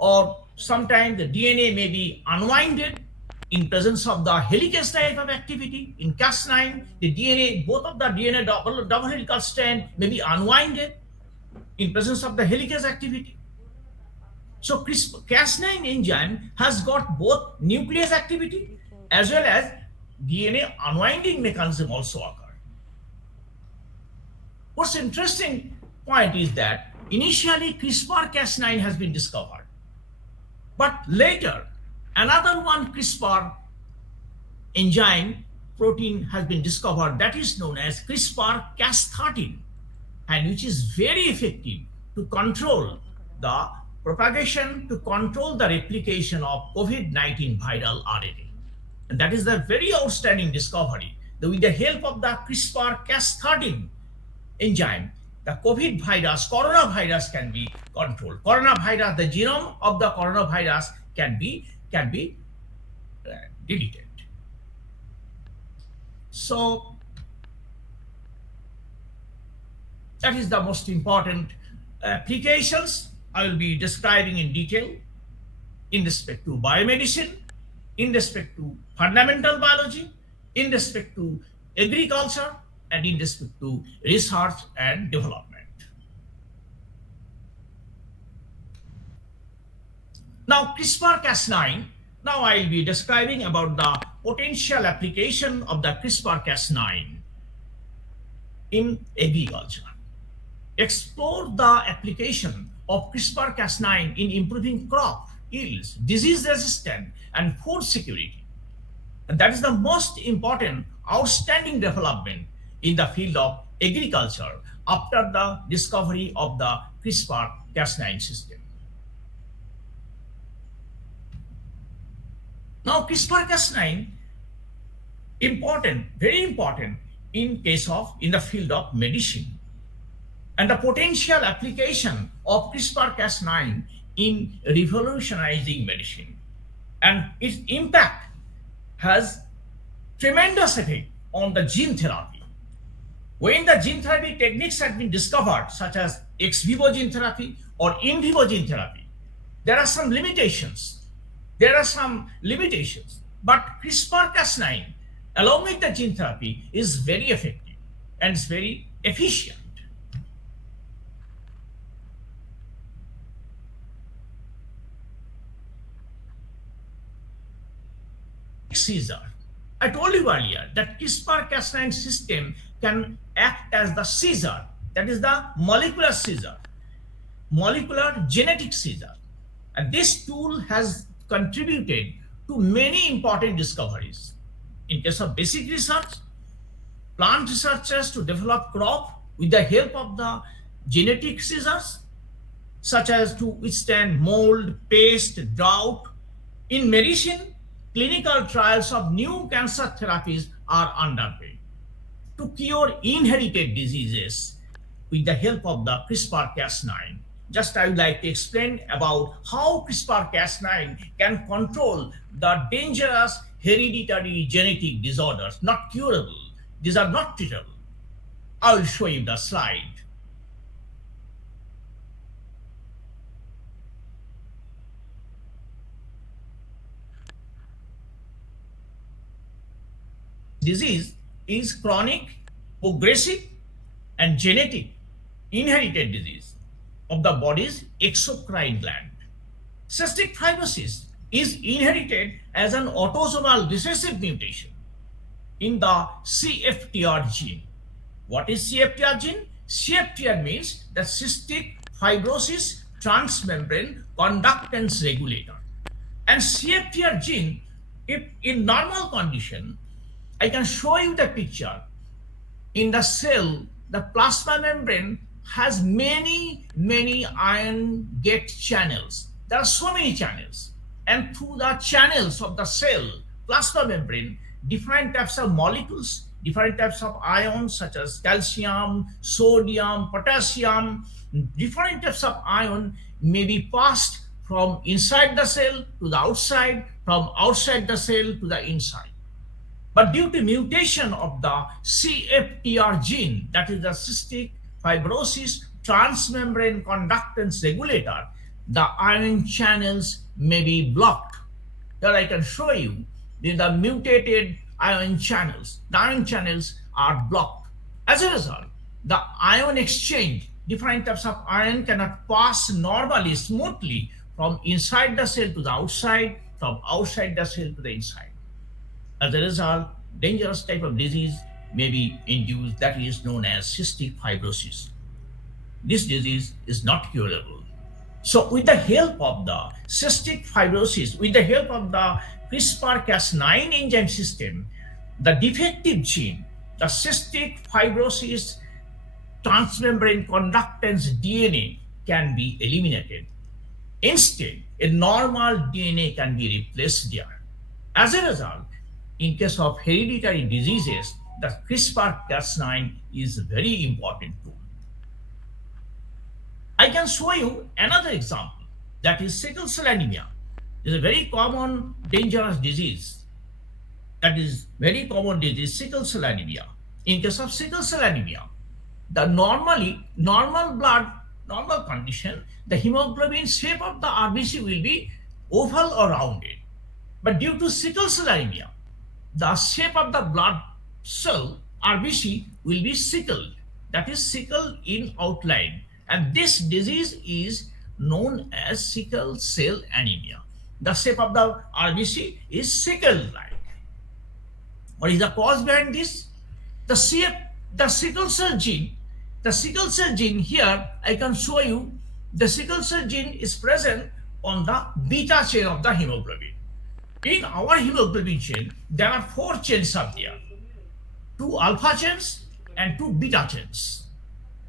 or sometimes the DNA may be unwinded in presence of the helicase type of activity. In Cas9, the DNA, both of the DNA double helical strand may be unwinded in presence of the helicase activity. So Cas9 enzyme has got both nuclease activity as well as DNA unwinding mechanism also occur. What's interesting point is that initially CRISPR-Cas9 has been discovered, but later another one CRISPR enzyme protein has been discovered that is known as CRISPR-Cas13, and which is very effective to control the propagation, to control the replication of COVID-19 viral RNA. And that is the very outstanding discovery. With the help of the CRISPR-Cas13 enzyme, the COVID virus, coronavirus can be controlled. Coronavirus, the genome of the coronavirus can be deleted. So that is the most important applications I will be describing in detail in respect to biomedicine, in respect to fundamental biology, in respect to agriculture, and in respect to research and development. Now, CRISPR-Cas9, now I will be describing about the potential application of the CRISPR-Cas9 in agriculture. Explore the application of CRISPR-Cas9 in improving crop yields, disease resistance, and food security. And that is the most important, outstanding development in the field of agriculture after the discovery of the CRISPR-Cas9 system. Now, CRISPR-Cas9, important, very important in the field of medicine, and the potential application of CRISPR-Cas9 in revolutionizing medicine. And its impact has tremendous effect on the gene therapy. When the gene therapy techniques have been discovered, such as ex vivo gene therapy or in vivo gene therapy, there are some limitations. But CRISPR-Cas9, along with the gene therapy, is very effective and is very efficient. Caesar. I told you earlier that CRISPR-Cas9 system can act as the Caesar, that is the molecular Caesar, molecular genetic Caesar. And this tool has contributed to many important discoveries. In case of basic research, plant researchers to develop crop with the help of the genetic Caesars, such as to withstand mold, pest, drought. In medicine, clinical trials of new cancer therapies are underway to cure inherited diseases with the help of the CRISPR-Cas9. Just I would like to explain about how CRISPR-Cas9 can control the dangerous hereditary genetic disorders, not curable. These are not treatable. I will show you the slide. Disease is chronic, progressive, and genetic inherited disease of the body's exocrine gland. Cystic fibrosis is inherited as an autosomal recessive mutation in the CFTR gene. What is CFTR gene? CFTR means the cystic fibrosis transmembrane conductance regulator. And CFTR gene, if in normal condition, I can show you the picture. In the cell, the plasma membrane has many ion gate channels. There are so many channels. And through the channels of the cell, plasma membrane, different types of molecules, different types of ions such as calcium, sodium, potassium, different types of ion may be passed from inside the cell to the outside, from outside the cell to the inside. But due to mutation of the CFTR gene, that is the cystic fibrosis transmembrane conductance regulator, the ion channels may be blocked. Here I can show you the mutated ion channels. The ion channels are blocked. As a result, the ion exchange, different types of ion cannot pass normally, smoothly from inside the cell to the outside, from outside the cell to the inside. As a result, dangerous type of disease may be induced that is known as cystic fibrosis. This disease is not curable. So, with the help of the cystic fibrosis, with the help of the CRISPR-Cas9 enzyme system, the defective gene, the cystic fibrosis transmembrane conductance DNA can be eliminated. Instead, a normal DNA can be replaced there. As a result, in case of hereditary diseases, the CRISPR-Cas9 is a very important tool. I can show you another example, that is sickle cell anemia. It is a very common dangerous disease. That is very common disease, sickle cell anemia. In case of sickle cell anemia, the normal blood, normal condition, the hemoglobin shape of the RBC will be oval or rounded. But due to sickle cell anemia, the shape of the blood cell RBC will be sickled, that is sickle in outline. And this disease is known as sickle cell anemia. The shape of the RBC is sickle-like. What is the cause behind this? The sickle cell gene. The sickle cell gene here, I can show you, the sickle cell gene is present on the beta chain of the hemoglobin. In our hemoglobin chain, there are 4 chains up there, 2 alpha chains and 2 beta chains.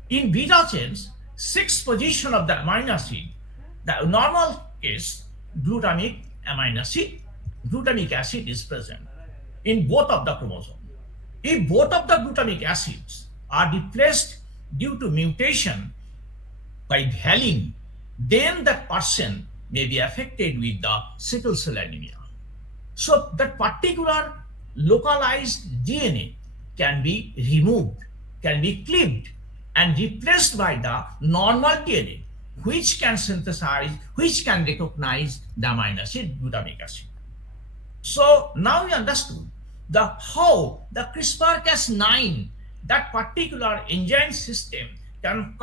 In beta chains, 6th position of the amino acid, the normal case, glutamic acid is present in both of the chromosomes. If both of the glutamic acids are replaced due to mutation by valine, then that person may be affected with the sickle cell anemia. So that particular localized DNA can be removed, can be cleaved and replaced by the normal DNA, which can synthesize, which can recognize the amino acid glutamic acid. So now we understood how the CRISPR-Cas9, that particular enzyme system, can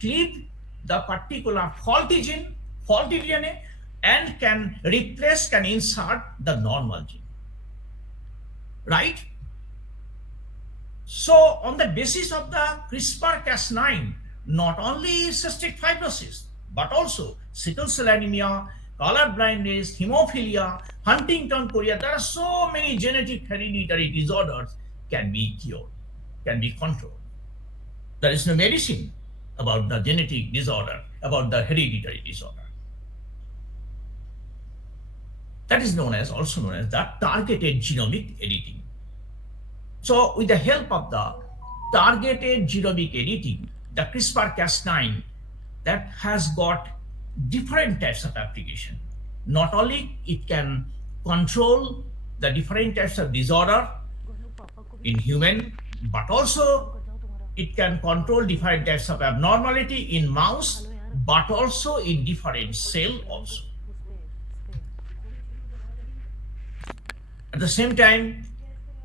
cleave the particular faulty gene, faulty DNA, and can replace, can insert the normal gene. Right? So on the basis of the CRISPR-Cas9, not only cystic fibrosis, but also sickle cell anemia, color blindness, hemophilia, Huntington chorea, there are so many genetic hereditary disorders can be cured, can be controlled. There is no medicine about the genetic disorder, about the hereditary disorder. That is also known as the targeted genomic editing. So with the help of the targeted genomic editing, the CRISPR-Cas9 that has got different types of application. Not only it can control the different types of disorder in human, but also it can control different types of abnormality in mouse, but also in different cell also. At the same time,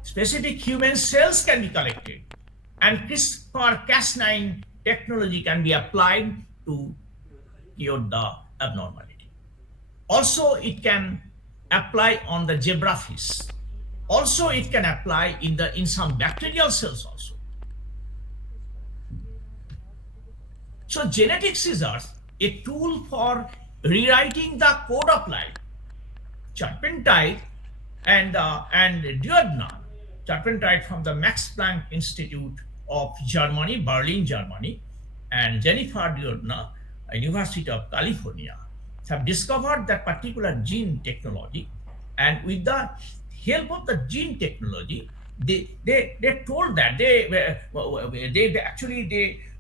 specific human cells can be collected, and CRISPR-Cas9 technology can be applied to cure the abnormality. Also, it can apply on the zebrafish. Also, it can apply in some bacterial cells also. So, genetic scissors, a tool for rewriting the code of life. Charpentine and Doudna, Charpentine from the Max Planck Institute of Germany, Berlin, Germany, and Jennifer Doudna, University of California, have discovered that particular gene technology, and with the help of the gene technology, they told that they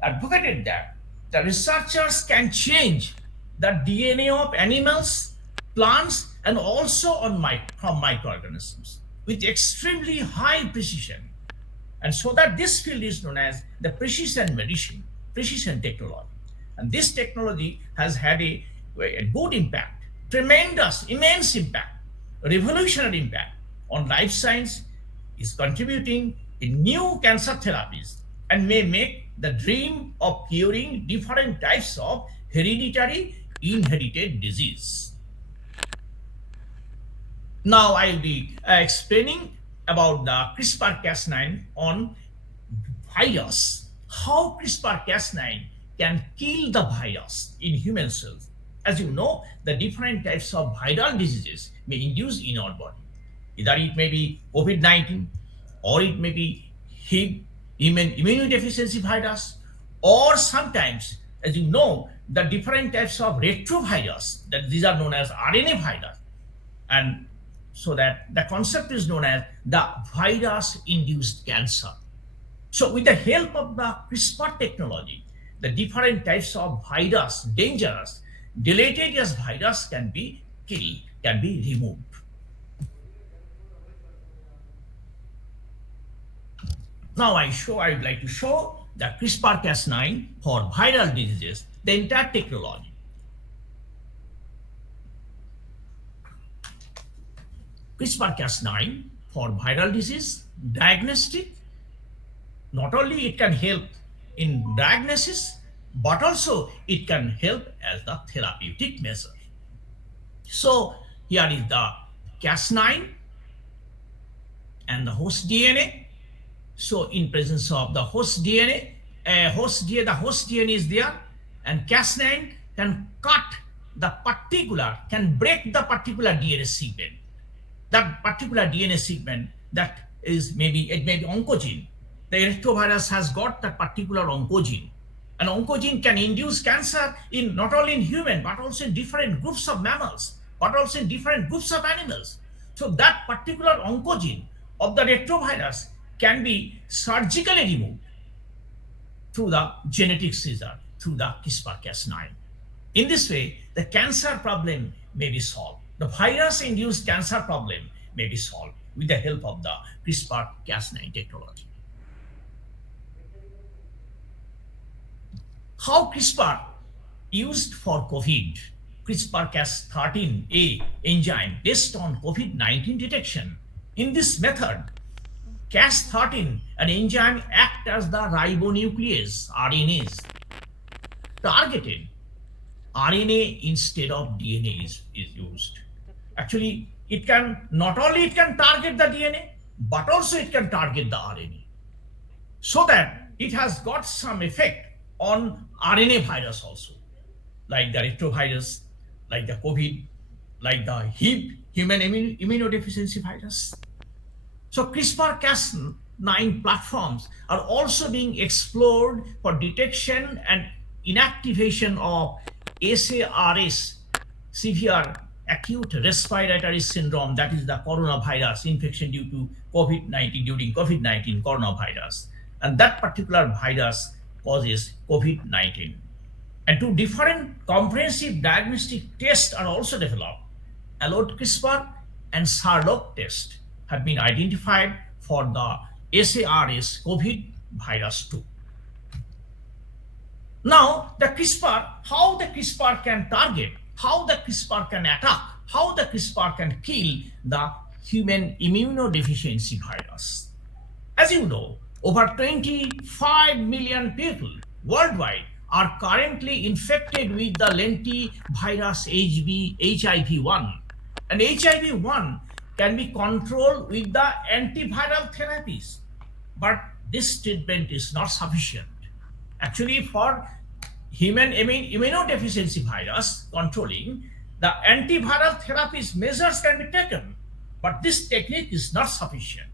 advocated that the researchers can change the DNA of animals, plants, and also from microorganisms with extremely high precision. And so that this field is known as the precision medicine, precision technology. And this technology has had a a good impact, tremendous, immense impact, revolutionary impact on life science, is contributing in new cancer therapies and may make the dream of curing different types of hereditary inherited disease. Now I'll be explaining about the CRISPR-Cas9 on virus, how CRISPR-Cas9 can kill the virus in human cells. As you know, the different types of viral diseases may induce in our body. Either it may be COVID-19, or it may be HIV, immunodeficiency virus, or sometimes, as you know, the different types of retrovirus, that these are known as RNA virus. And so that the concept is known as the virus induced cancer. So with the help of the CRISPR technology, the different types of virus, dangerous, deleterious virus can be killed, can be removed. Now I would like to show the CRISPR-Cas9 for viral diseases, the entire technology. CRISPR-Cas9 for viral disease diagnostic. Not only it can help in diagnosis, but also it can help as the therapeutic measure. So here is the Cas9 and the host DNA. So in presence of the host DNA, the host DNA is there, and Cas9 can cut the particular, can break the particular DNA segment. That particular DNA segment that is maybe, it may be oncogene. The retrovirus has got that particular oncogene. And oncogene can induce cancer in not only in human, but also in different groups of mammals, but also in different groups of animals. So that particular oncogene of the retrovirus can be surgically removed through the genetic scissor, through the CRISPR-Cas9. In this way, the cancer problem may be solved. The virus-induced cancer problem may be solved with the help of the CRISPR-Cas9 technology. How CRISPR used for COVID, CRISPR-Cas13a enzyme based on COVID-19 detection. In this method, Cas13, an enzyme, act as the ribonuclease, RNAs, targeted RNA instead of DNA is used. Actually, it can not only it can target the DNA, but also it can target the RNA, so that it has got some effect on RNA virus also, like the retrovirus, like the COVID, like the HIV, human immunodeficiency virus. So CRISPR-Cas9 platforms are also being explored for detection and inactivation of SARS, severe acute respiratory syndrome, that is the coronavirus infection due to COVID-19, during COVID-19 coronavirus. And that particular virus causes COVID-19. And two different comprehensive diagnostic tests are also developed. Allode CRISPR and Sherlock test have been identified for the SARS COVID virus 2. Now, the CRISPR, how the CRISPR can target, how the CRISPR can attack, how the CRISPR can kill the human immunodeficiency virus. As you know, over 25 million people worldwide are currently infected with the lentivirus HIV-1. And HIV-1 can be controlled with the antiviral therapies. But this treatment is not sufficient. Actually, for human immunodeficiency virus controlling, the antiviral therapies measures can be taken, but this technique is not sufficient.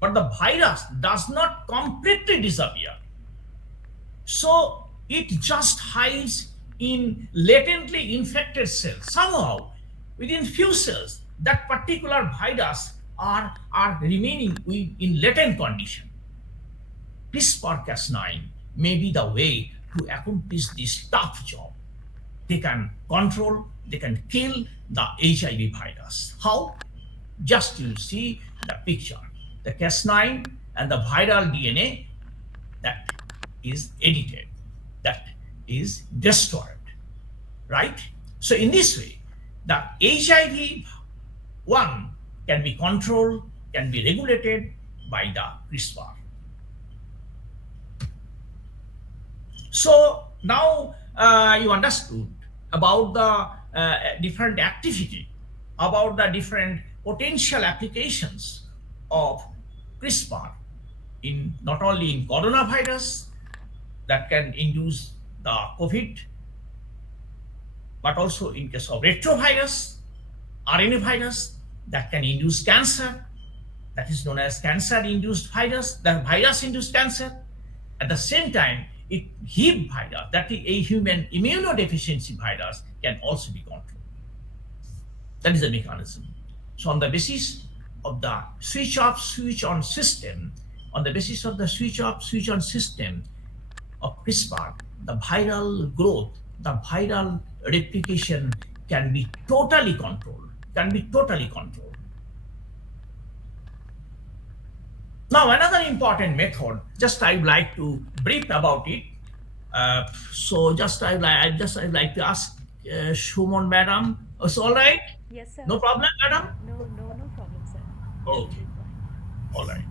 But the virus does not completely disappear. So it just hides in latently infected cells. Somehow, within few cells, that particular virus are remaining in latent condition. CRISPR-Cas9 may be the way to accomplish this tough job. They can control, they can kill the HIV virus. How? Just you see the picture. The Cas9 and the viral DNA that is edited, that is destroyed, right? So in this way, the HIV one can be controlled, can be regulated by the CRISPR. So now you understood about the different activity, about the different potential applications of CRISPR in not only in coronavirus that can induce the COVID, but also in case of retrovirus, RNA virus that can induce cancer, that is known as cancer-induced virus, the virus-induced cancer. At the same time, HIV virus, that is a human immunodeficiency virus, can also be controlled. That is the mechanism. So on the basis of the switch off, switch on system, on the basis of the switch off, switch on system of CRISPR, the viral growth, the viral replication can be totally controlled, can be totally controlled. Now, another important method, just I would like to brief about it. So just I'd like to ask Shumon madam. It's all right? Yes, sir. No problem, madam? No problem, sir. Okay, Please go ahead. all right.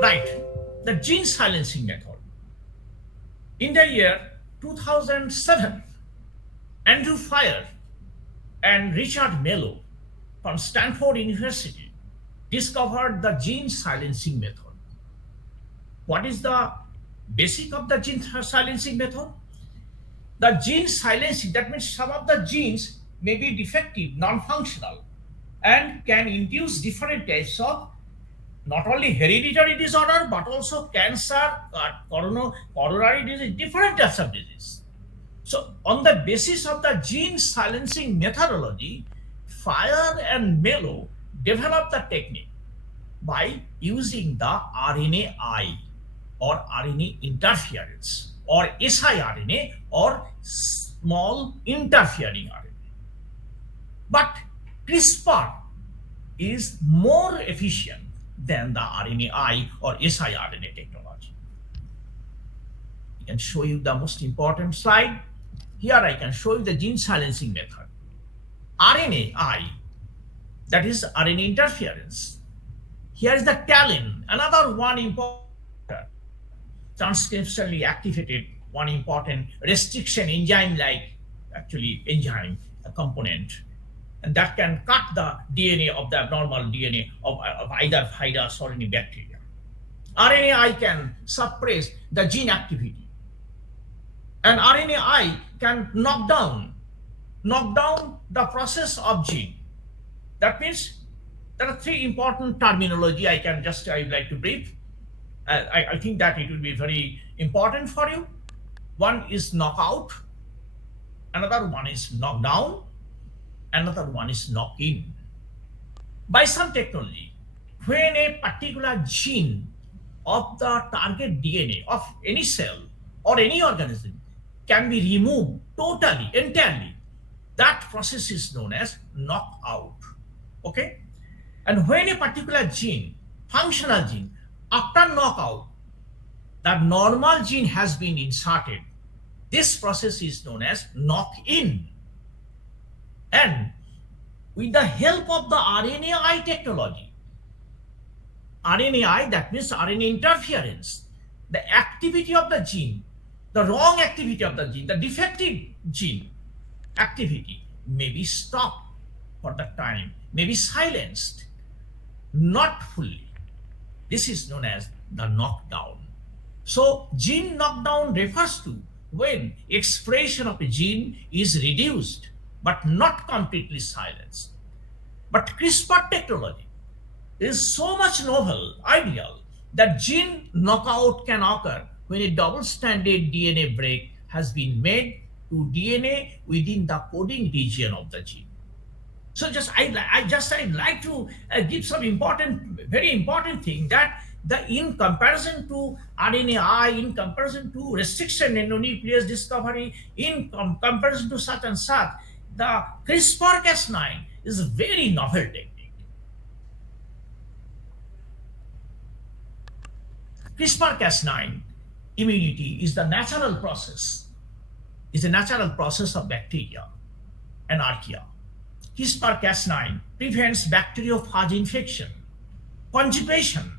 Right. The gene silencing method. In the year 2007, Andrew Fire and Richard Mello from Stanford University discovered the gene silencing method. What is the basic of the gene silencing method? The gene silencing, that means some of the genes may be defective, non-functional, and can induce different types of not only hereditary disorder but also cancer, coronary disease, different types of disease. So on the basis of the gene silencing methodology, Fire and Mello developed the technique by using the RNAi or RNA interference or siRNA or small interfering RNA. But CRISPR is more efficient than the RNAi or siRNA technology. I can show you the most important slide. Here I can show you the gene silencing method. RNAi, that is RNA interference. Here is the TALEN, another one important transcriptionally activated, one important restriction enzyme like actually enzyme a component, and that can cut the DNA of the abnormal DNA of either virus or any bacteria. RNAi can suppress the gene activity, and RNAi can knock down the process of gene. That means there are three important terminology I would like to brief. I think that it will be very important for you. One is knockout, another one is knockdown, another one is knock in. By some technology, when a particular gene of the target DNA of any cell or any organism can be removed totally, entirely, that process is known as knockout. Okay? And when a particular gene, functional gene, after knockout, the normal gene has been inserted, this process is known as knock in. And with the help of the RNAi technology, RNAi, that means RNA interference, the activity of the gene, the wrong activity of the gene, the defective gene activity may be stopped for the time, may be silenced, not fully. This is known as the knockdown. So gene knockdown refers to when expression of a gene is reduced but not completely silenced. But CRISPR technology is so much novel, ideal, that gene knockout can occur when a double-stranded DNA break has been made to DNA within the coding region of the gene. So I'd like to give some important, very important thing that the in comparison to RNAi, in comparison to restriction endonuclease discovery, in comparison to such and such, the CRISPR-Cas9 is a very novel technique. CRISPR-Cas9 immunity is the natural process, is a natural process of bacteria and archaea. CRISPR-Cas9 prevents bacteriophage infection, conjugation,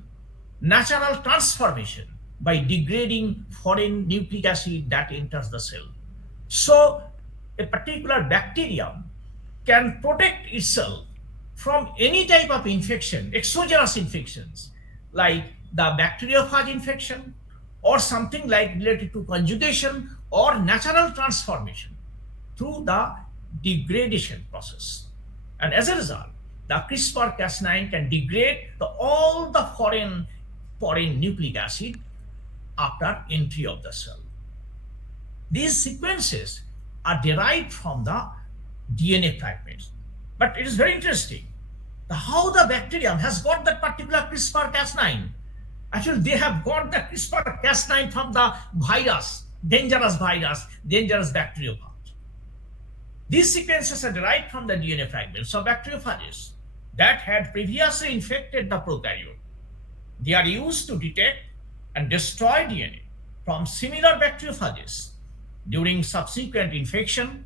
natural transformation by degrading foreign nucleic acid that enters the cell. So, a particular bacterium can protect itself from any type of infection, exogenous infections, like the bacteriophage infection or something like related to conjugation or natural transformation through the degradation process. And as a result, the CRISPR-Cas9 can degrade all the foreign nucleic acid after entry of the cell. These sequences are derived from the DNA fragments. But it is very interesting how the bacterium has got that particular CRISPR-Cas9. Actually, they have got the CRISPR-Cas9 from the virus, dangerous bacteriophage. These sequences are derived from the DNA fragments of bacteriophages that had previously infected the prokaryote. They are used to detect and destroy DNA from similar bacteriophages during subsequent infection.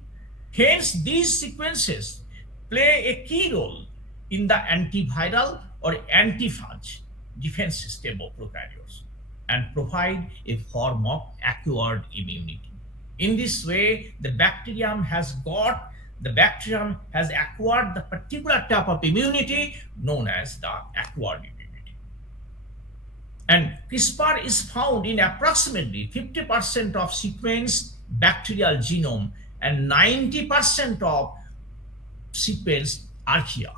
Hence, these sequences play a key role in the antiviral or antiphage defense system of prokaryotes and provide a form of acquired immunity. In this way, the bacterium has acquired the particular type of immunity known as the acquired immunity. And CRISPR is found in approximately 50% of sequenced bacterial genome and 90% of sequenced archaea.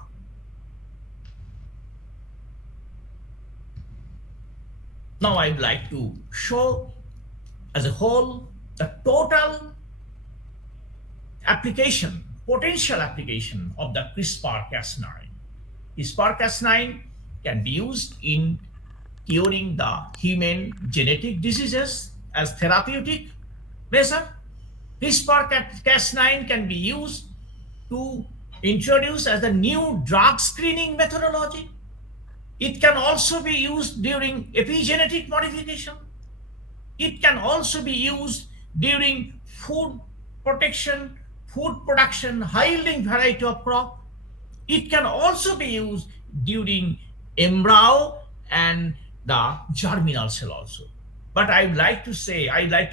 Now I'd like to show as a whole the total potential application of the CRISPR-Cas9. CRISPR-Cas9 can be used in curing the human genetic diseases as therapeutic measure. CRISPR-Cas9 can be used to introduce as a new drug screening methodology. It can also be used during epigenetic modification. It can also be used during food protection, food production, high-yielding variety of crop. It can also be used during embryo and the germinal cell also. But I'd like to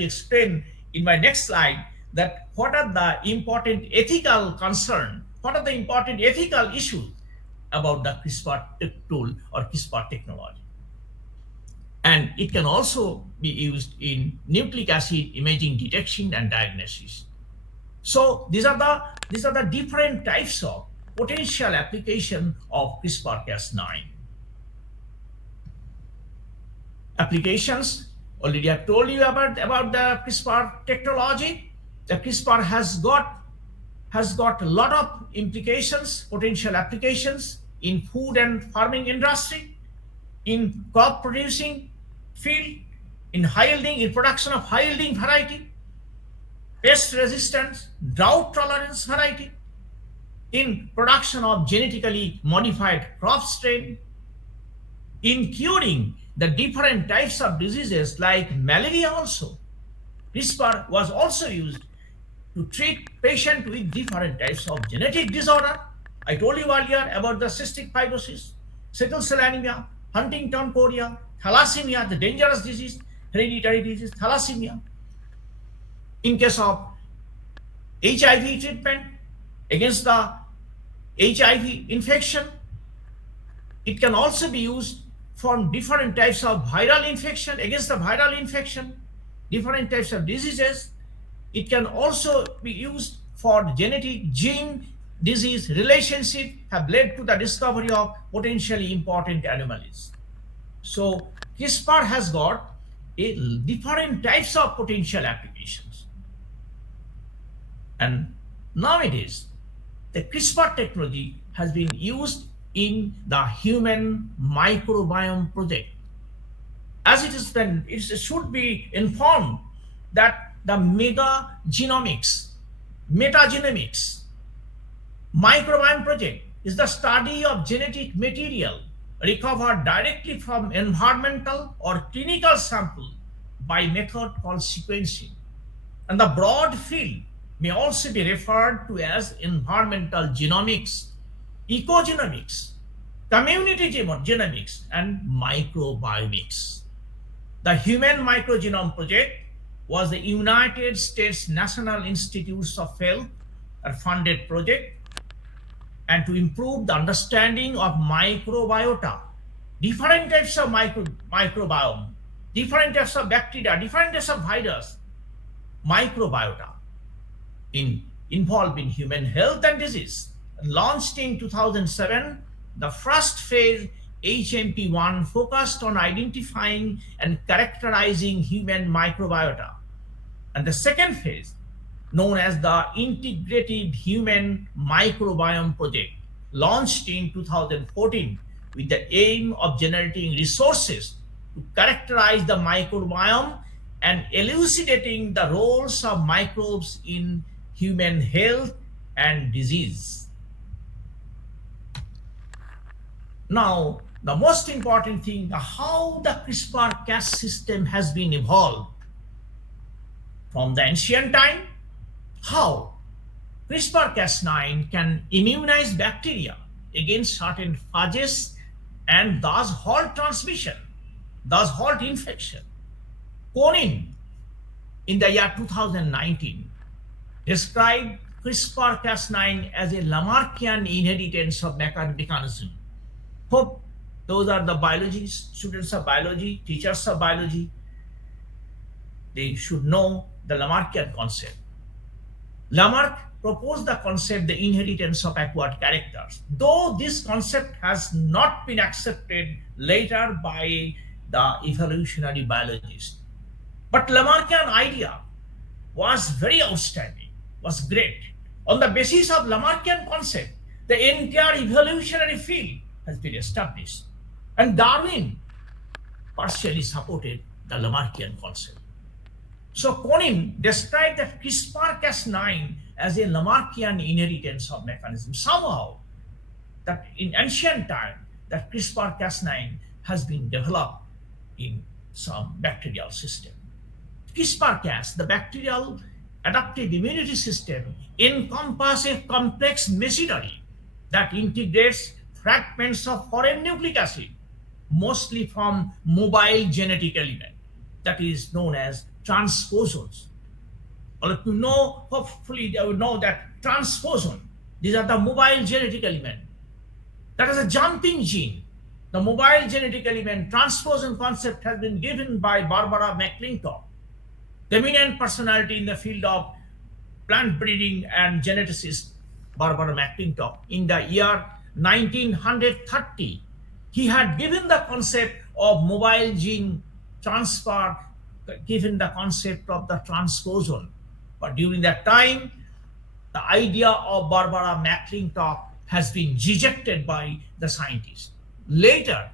explain in my next slide that what are the important ethical concerns, what are the important ethical issues about the CRISPR tool or CRISPR technology. And it can also be used in nucleic acid imaging detection and diagnosis. So these are the different types of potential application of CRISPR-Cas9. Applications, already I've told you about the CRISPR technology. The CRISPR has got a lot of implications, potential applications in food and farming industry, in crop producing field, in production of high yielding variety, pest resistance, drought tolerance variety, in production of genetically modified crop strain, in curing the different types of diseases like malaria also. CRISPR was also used to treat patients with different types of genetic disorder. I told you earlier about the cystic fibrosis, sickle cell anemia, Huntington chorea, thalassemia, the dangerous disease, hereditary disease, thalassemia. In case of HIV treatment against the HIV infection, it can also be used for different types of viral infection, against the viral infection, different types of diseases. It can also be used for genetic gene disease relationship have led to the discovery of potentially important anomalies. So CRISPR has got different types of potential applications. And nowadays, the CRISPR technology has been used in the human microbiome project. As it is then, it should be informed that the metagenomics microbiome project is the study of genetic material recovered directly from environmental or clinical sample by method called sequencing. And the broad field may also be referred to as environmental genomics, ecogenomics, community genomics, and microbiomics. The Human Microgenome Project was the United States National Institutes of Health funded project and to improve the understanding of microbiota, different types of microbiome, different types of bacteria, different types of virus, microbiota involved in human health and disease. Launched in 2007, the first phase HMP1 focused on identifying and characterizing human microbiota. And the second phase, known as the Integrative Human Microbiome Project, launched in 2014 with the aim of generating resources to characterize the microbiome and elucidating the roles of microbes in human health and disease. Now, the most important thing, how the CRISPR-Cas system has been evolved from the ancient time, how CRISPR-Cas9 can immunize bacteria against certain phages and thus halt transmission, thus halt infection. Konin, in the year 2019, described CRISPR-Cas9 as a Lamarckian inheritance of mechanism. Hope those are the students of biology, teachers of biology. They should know the Lamarckian concept. Lamarck proposed the concept, the inheritance of acquired characters, though this concept has not been accepted later by the evolutionary biologists. But Lamarckian idea was very outstanding, was great. On the basis of Lamarckian concept, the entire evolutionary field has been established. And Darwin partially supported the Lamarckian concept. So Konin described that CRISPR-Cas9 as a Lamarckian inheritance of mechanism. Somehow, that in ancient time, that CRISPR-Cas9 has been developed in some bacterial system. CRISPR-Cas, the bacterial adaptive immunity system, encompasses a complex machinery that integrates fragments of foreign nucleic acid, mostly from mobile genetic element, that is known as transposons. All of you know, hopefully they will know that transposon, these are the mobile genetic element. That is a jumping gene. The mobile genetic element transposon concept has been given by Barbara McClintock, the eminent personality in the field of plant breeding and geneticist, Barbara McClintock, in the year 1930. He had given the concept of mobile gene transfer, given the concept of the transposon. But during that time, the idea of Barbara McClintock has been rejected by the scientists. Later,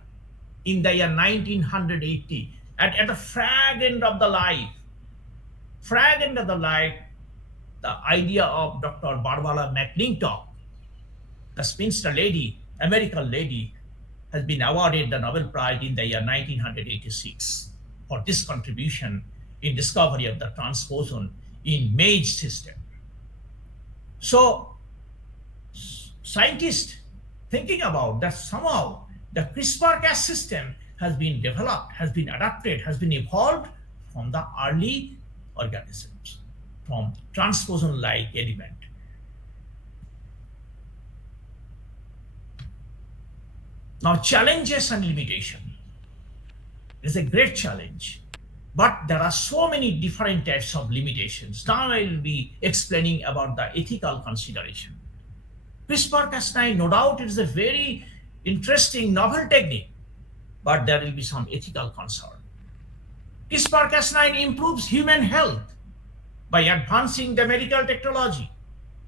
in the year 1980, at the frag end of the life, the idea of Dr. Barbara McClintock, the spinster lady, American lady, has been awarded the Nobel Prize in the year 1986 for this contribution in discovery of the transposon in maize system. So scientists thinking about that somehow the CRISPR-Cas system has been developed, has been adapted, has been evolved from the early organisms, from transposon-like element. Now, challenges and limitation. It's a great challenge, but there are so many different types of limitations. Now I will be explaining about the ethical consideration. CRISPR-Cas9, no doubt, it is a very interesting novel technique, but there will be some ethical concern. CRISPR-Cas9 improves human health by advancing the medical technology,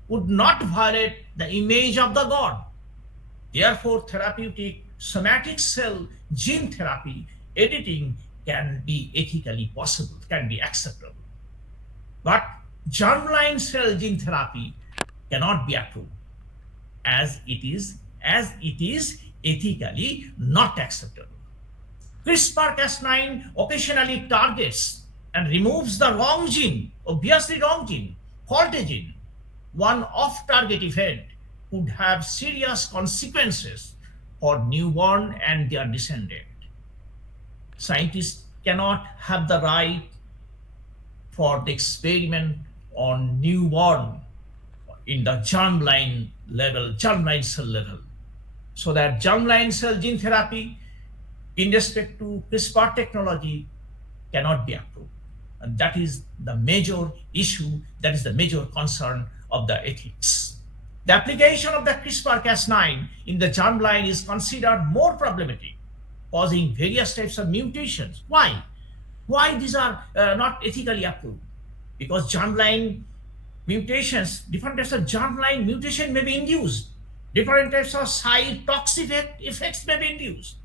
would not violate the image of the God. Therefore, therapeutic somatic cell gene therapy editing can be ethically possible, can be acceptable. But germline cell gene therapy cannot be approved as it is ethically not acceptable. CRISPR-Cas9 occasionally targets and removes the wrong gene, obviously wrong gene, faulty gene, one off-target event could have serious consequences for newborn and their descendant. Scientists cannot have the right for the experiment on newborn in the germline level, germline cell level, so that germline cell gene therapy in respect to CRISPR technology cannot be approved. And that is the major issue, that is the major concern of the ethics. The application of the CRISPR-Cas9 in the germline is considered more problematic, causing various types of mutations. Why? Why these are not ethically approved? Because germline mutations, different types of germline mutation may be induced, different types of side toxic effects may be induced,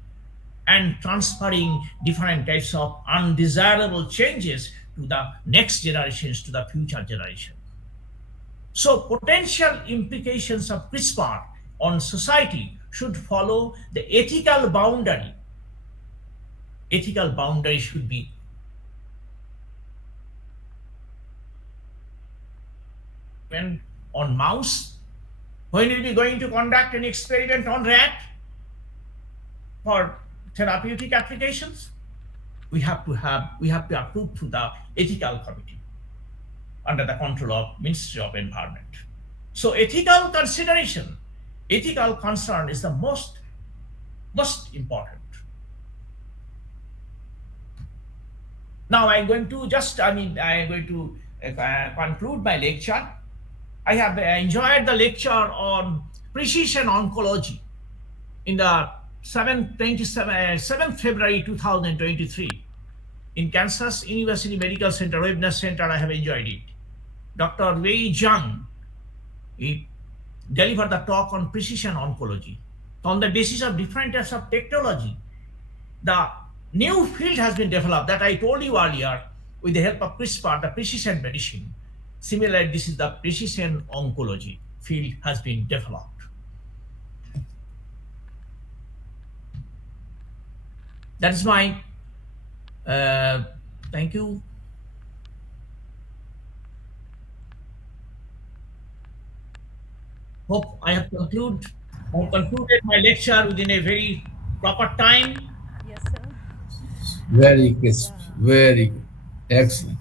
and transferring different types of undesirable changes to the next generations, to the future generation. So potential implications of CRISPR on society should follow the ethical boundary. Ethical boundary should be when on mouse, when will be going to conduct an experiment on rat for therapeutic applications, we have to approve to the ethical committee under the control of Ministry of Environment. So ethical consideration, ethical concern is the most important. Now I'm going to conclude my lecture. I have enjoyed the lecture on precision oncology in the 7th February 2023 in Kansas University Medical Center, Webner Center. I have enjoyed it. Dr. Wei Zhang, he delivered the talk on precision oncology. On the basis of different types of technology, the new field has been developed that I told you earlier with the help of CRISPR, the precision medicine. Similarly, this is the precision oncology field has been developed. That is my thank you. Hope I have concluded my lecture within a very proper time. Yes, sir. Very crisp, Yeah. very good. Excellent.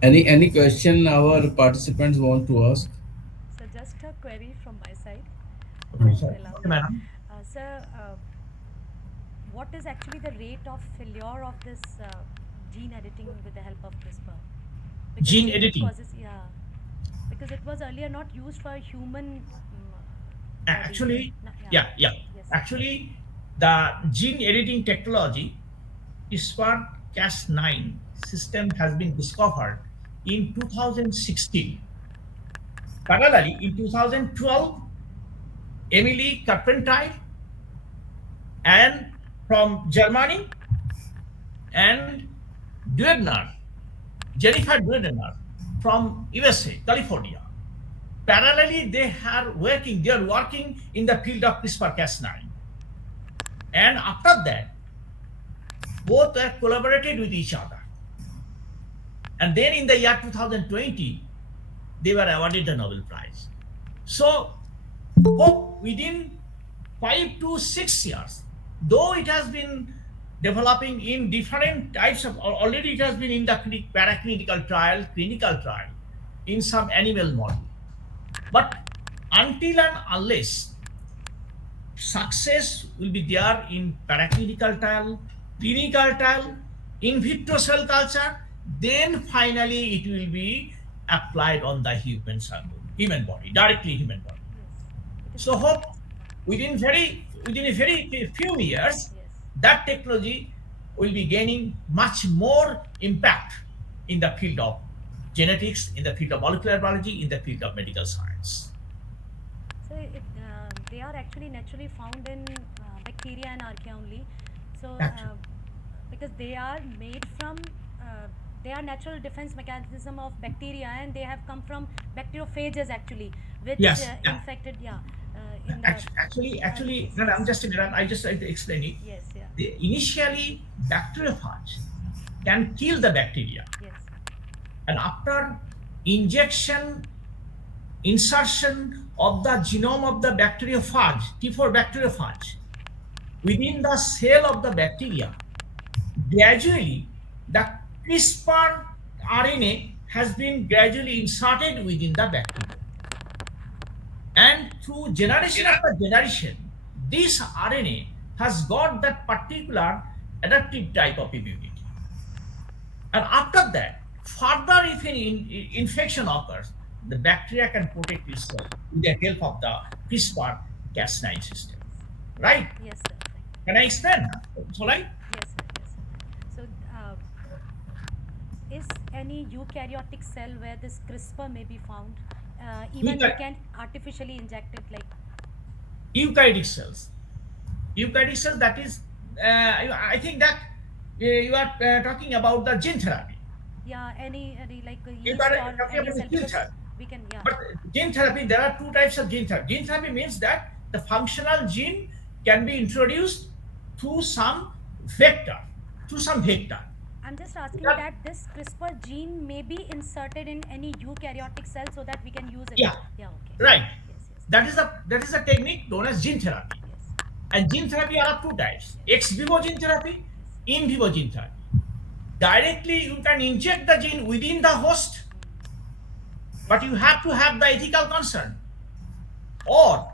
Any question our participants want to ask? So just a query from my side, Okay, if sir. you allow Okay, me. madam. Sir, what is actually the rate of failure of this gene editing with the help of CRISPR? Because Gene it editing. causes, yeah, because it was earlier not used for human body. Actually, No, yeah. yeah. Yes, sir. Actually, the gene editing technology, CRISPR-Cas9 system has been discovered in 2016. Parallelly, in 2012, Emily Carpentier and from Germany and Duedner, Jennifer Duedner from USA, California. Parallelly, they are working in the field of CRISPR-Cas9. And after that, both were collaborated with each other. And then in the year 2020, they were awarded the Nobel Prize. So, hope within 5 to 6 years, though it has been developing in different types of, already it has been in the paraclinical trial, clinical trial, in some animal model. But until and unless success will be there in paraclinical trial, clinical trial, in vitro cell culture, then finally it will be applied on the human body, directly human body. Yes. It is So hope correct. within a very few years, Yes. that technology will be gaining much more impact in the field of genetics, in the field of molecular biology, in the field of medical science. So they are actually naturally found in bacteria and archaea only. So Actually, because they are made from, they are natural defense mechanism of bacteria, and they have come from bacteriophages actually, which yes, yeah. infected, yeah, in the early Actually, no, phases. I'm just, I just try to explain it. Yes, yeah. Initially, bacteriophage can kill the bacteria. Yes. And after insertion of the genome of the bacteriophage, T4 bacteriophage, within the cell of the bacteria, gradually the CRISPR RNA has been gradually inserted within the bacteria. And through generation after generation, this RNA has got that particular adaptive type of immunity. And after that, further if any infection occurs, the bacteria can protect itself with the help of the CRISPR-Cas9 system. Right? Yes, sir. Thank you. Can I explain? So, right? Yes, sir. Yes, sir. So, is any eukaryotic cell where this CRISPR may be found? Even you can artificially inject it, like. Eukaryotic cells. Eukaryotic cells, that is, I think that you are talking about the gene therapy. Yeah, any like You yeast are or talking any about cell, gene because therapy. we can, yeah. But gene therapy, there are two types of gene therapy. Gene therapy means that the functional gene can be introduced through some vector, I'm just asking That- that this CRISPR gene may be inserted in any eukaryotic cell so that we can use it. Yeah. Yeah, okay. Right. Yes, yes. That is a technique known as gene therapy. Yes. And gene therapy are two types: ex vivo gene therapy, in vivo gene therapy. Directly, you can inject the gene within the host, but you have to have the ethical concern. Or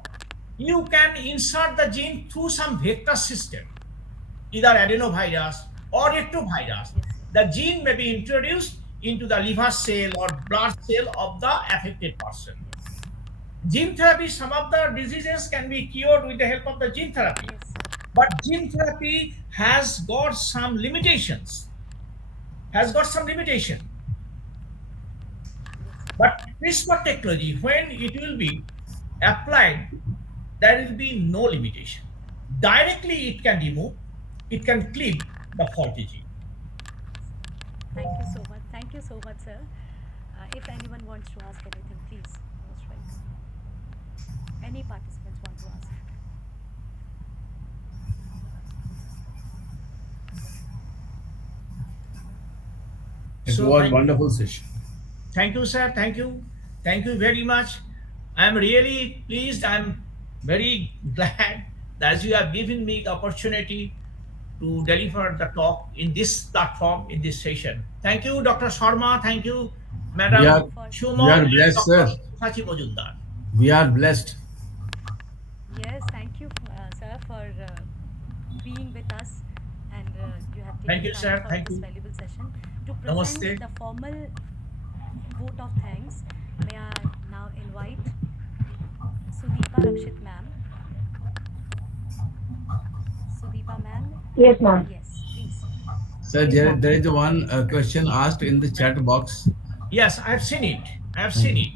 you can insert the gene through some vector system, either adenovirus or retrovirus. The gene may be introduced into the liver cell or blood cell of the affected person. Gene therapy, some of the diseases can be cured with the help of the gene therapy. Yes. But gene therapy has got some limitations. But CRISPR technology, when it will be applied, there will be no limitation. Directly it can remove, it can clip the faulty gene. Thank you so much. Thank you so much, sir. If anyone wants to ask anything, please, most welcome. Any participants want to ask? It So was thank- wonderful session. Thank you, sir. Thank you. Thank you very much. I'm really pleased. I'm very glad that you have given me the opportunity to deliver the talk in this platform, in this session. Thank you, Dr. Sharma. Thank you, Madam We are- Shumo, we are and blessed, Dr. sir. Sachi Majumdar. We are blessed. Yes, thank you, sir, for being with us, and you have taken Thank you, time sir. for Thank this you. valuable session. To present Namaste. the formal vote of thanks, may I now invite Sudeepa Rakshit ma'am. Sudeepa ma'am, Yes, ma'am. yes, please. Sir, there is one question asked in the chat box. Yes, I have seen it. I have seen it.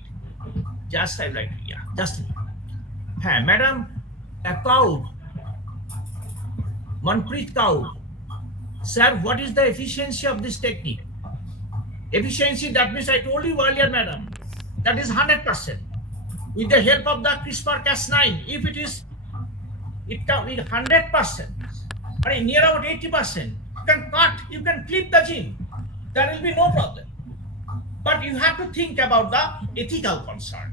Just I like, yeah, just. Hey, Madam Kaur, Manpreet Kaur, sir, what is the efficiency of this technique? Efficiency, that means I told you earlier, madam, that is 100%. With the help of the CRISPR-Cas9, if it can with 100%, or near about 80%, you can clip the gene. There will be no problem. But you have to think about the ethical concern.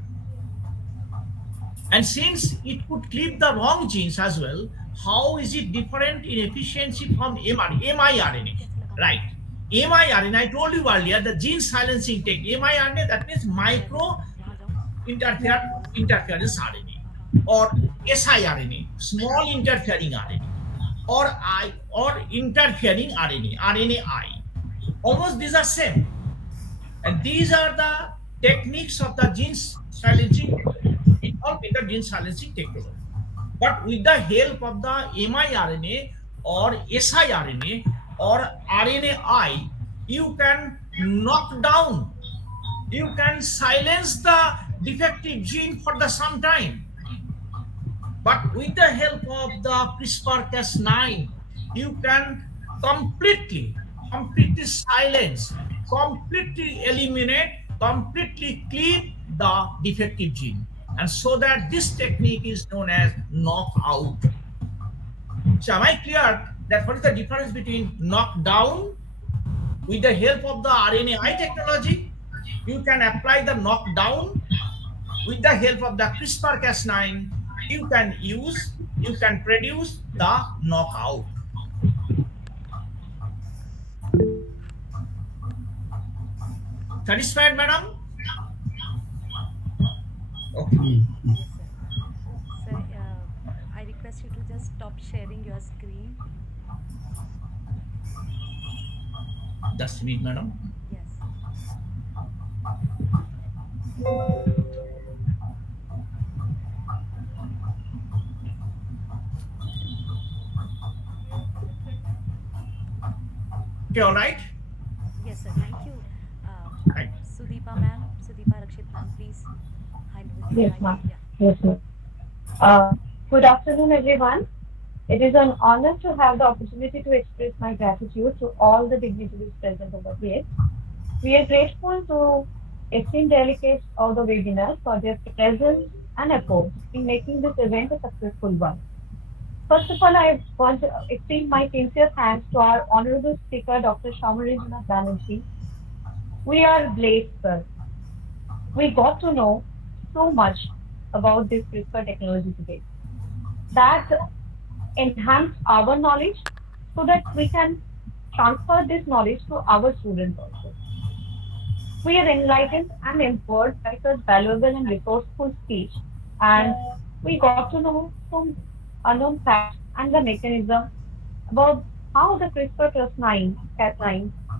And since it could clip the wrong genes as well, how is it different in efficiency from miRNA? Right. miRNA, I told you earlier, the gene silencing technique. miRNA, that means micro interference RNA, or siRNA, small interfering RNA, or interfering RNA, RNAi. Almost these are same. And these are the techniques of the gene silencing technology, or with the gene silencing technology. But with the help of the miRNA or siRNA or RNAi, you can knock down, you can silence the defective gene for the some time. But with the help of the CRISPR-Cas9, you can completely silence, completely eliminate, completely clean the defective gene. And so that this technique is known as knockout. So am I clear that what is the difference between knockdown With the help of the RNAi technology, you can apply the knockdown. With the help of the CRISPR-Cas9, you can produce the knockout. Satisfied, madam? Okay. Yes, sir. Sir, I request you to just stop sharing your screen. Just a minute, madam. Yes. Okay, all right. Yes, sir. Thank you. Right. Sudeepa ma'am, Sudeepa Rakshit ma'am, please handle the Yes, mic. ma'am. Yeah. Yes, ma'am. Good afternoon, everyone. It is an honor to have the opportunity to express my gratitude to all the dignitaries present over here. We are grateful to esteemed delegates of the webinar for their presence and efforts in making this event a successful one. First of all, I want to extend my sincere thanks to our honorable speaker, Dr. Shamarindra Banerjee. We are blessed, sir. We got to know so much about this CRISPR technology today that enhance our knowledge so that we can transfer this knowledge to our students also. We are enlightened and empowered by such valuable and resourceful speech, and we got to know some unknown facts and the mechanism about how the CRISPR-Cas9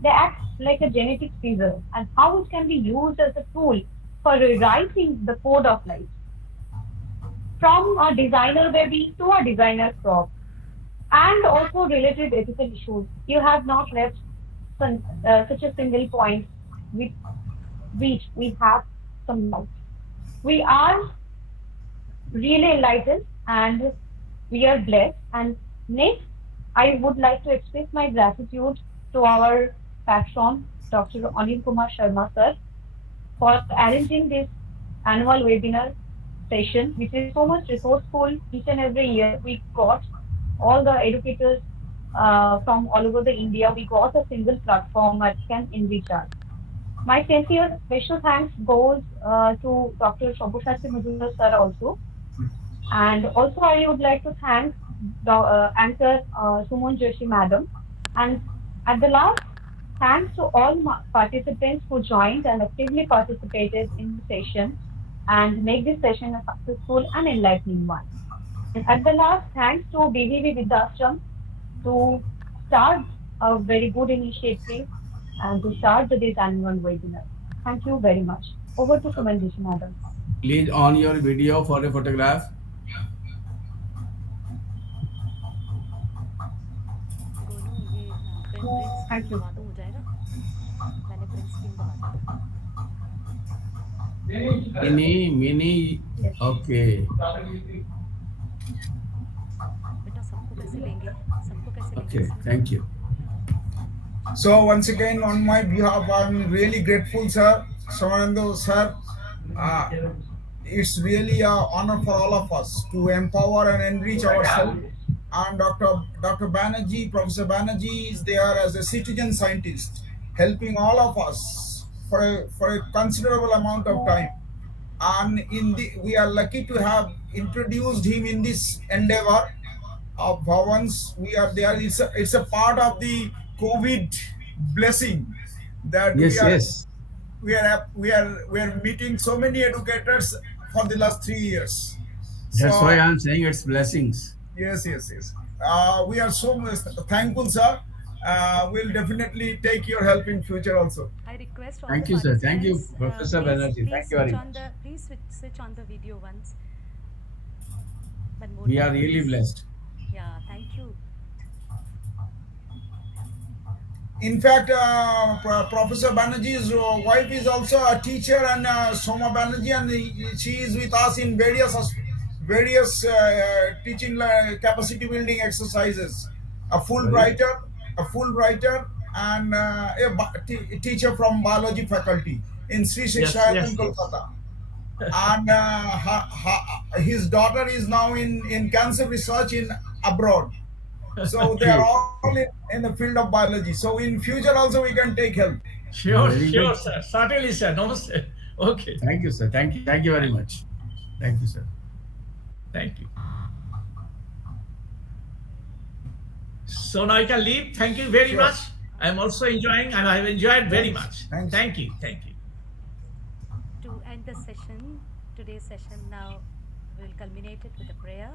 they act like a genetic teaser and how it can be used as a tool for rewriting the code of life from a designer baby to a designer crop and also related ethical issues. You have not left such a single point with which we have some doubts. We are really enlightened and we are blessed. And next, I would like to express my gratitude to our patron, Dr. Anil Kumar Sharma sir, for arranging this annual webinar session, which is so much resourceful. Each and every year, we got all the educators from all over the India. We got a single platform that can enrich us. My sincere special thanks goes to Dr. Shobhashati Majumdar sir also. And also I would like to thank the anchor Suman Joshi madam. And at the last, thanks to all participants who joined and actively participated in the session and make this session a successful and enlightening one. And at the last, thanks to BVV Vidashram to start a very good initiative and to start this annual webinar. Thank you very much. Over to Sumanjish madam. Please on your video for a photograph. Golu ये print screen Thank you. दबा दो, हो जाएगा? मैंने print screen दबा दी है। Mini. Yes. Okay. बेटा सबको कैसे लेंगे? सबको कैसे लेंगे Okay. इसमें? Thank you. So once again, on my behalf, I'm really grateful, sir, Samanando, sir. Uh, it's really an honor for all of us to empower and enrich ourselves. And Dr. Banerjee, Professor Banerjee is there as a citizen scientist, helping all of us for a considerable amount of time. And we are lucky to have introduced him in this endeavor of Bhavans. We are there. It's a part of the COVID blessing that Yes, yes. we are meeting so many educators for the last 3 years. That's why So I'm saying it's blessings. yes. We are so much thankful, sir. We'll definitely take your help in future also. I request all Thank the you, sir. Thank you, participants, Professor please, Banerjee. Thank you very much. switch on the video once. One more We are time, really please. blessed. Yeah, thank you. In fact, Professor Banerjee's wife is also a teacher, and Soma Banerjee, and she is with us in various teaching capacity building exercises. A Very full writer, and teacher from biology faculty in Sri Yes, Shiksha yes, yes. Kolkata. And his daughter is now in cancer research in abroad. So they are all in the field of biology. So in future also we can take help. Sure, Very sure, good. sir. Certainly, sir. Namaste. Okay. Thank you, sir. Thank you very much. Thank you, sir. Thank you. So now you can leave. Thank you very Sure. much. I'm also enjoying, and I've enjoyed very Thanks. much. Thanks. Thank you. Thank you. To end the session, today's session now, we'll culminate it with a prayer.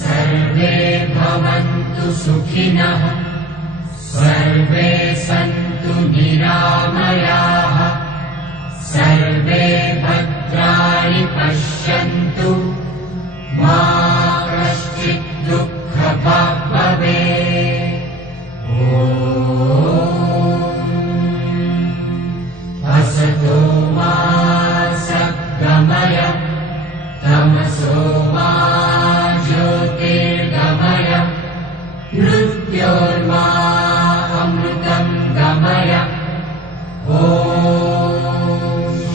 सर्वे भवन्तु सुखिनः सर्वे सन्तु निरामयाः सर्वे भद्राणि पश्यन्तु मा कश्चित् दुःखभाग् भवेत् असतो मा सद्गमय तमसो मा ज्योतिर्गमय मृत्योर्मा अमृतं गमय ॐ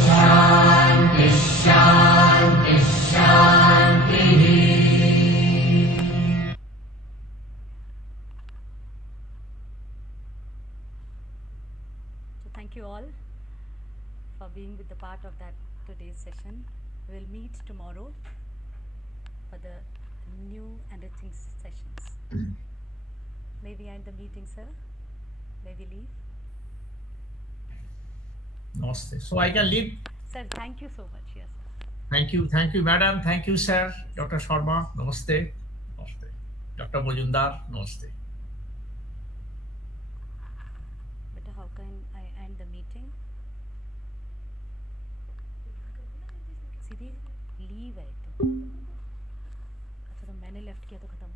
शान्ति शान्ति शान्तिः So thank you all for being with the part of that today's session. We'll meet tomorrow for the new enriching sessions. May we end the meeting, sir? May we leave? Namaste. So I can leave. Sir, thank you so much. Yes, sir. Thank you, madam. Thank you, sir. Dr. Sharma. Namaste. Namaste. Dr. Mojumdar. Namaste. But how can I end the meeting? Sidhi leave है तो अच्छा तो मैंने left किया तो खत्म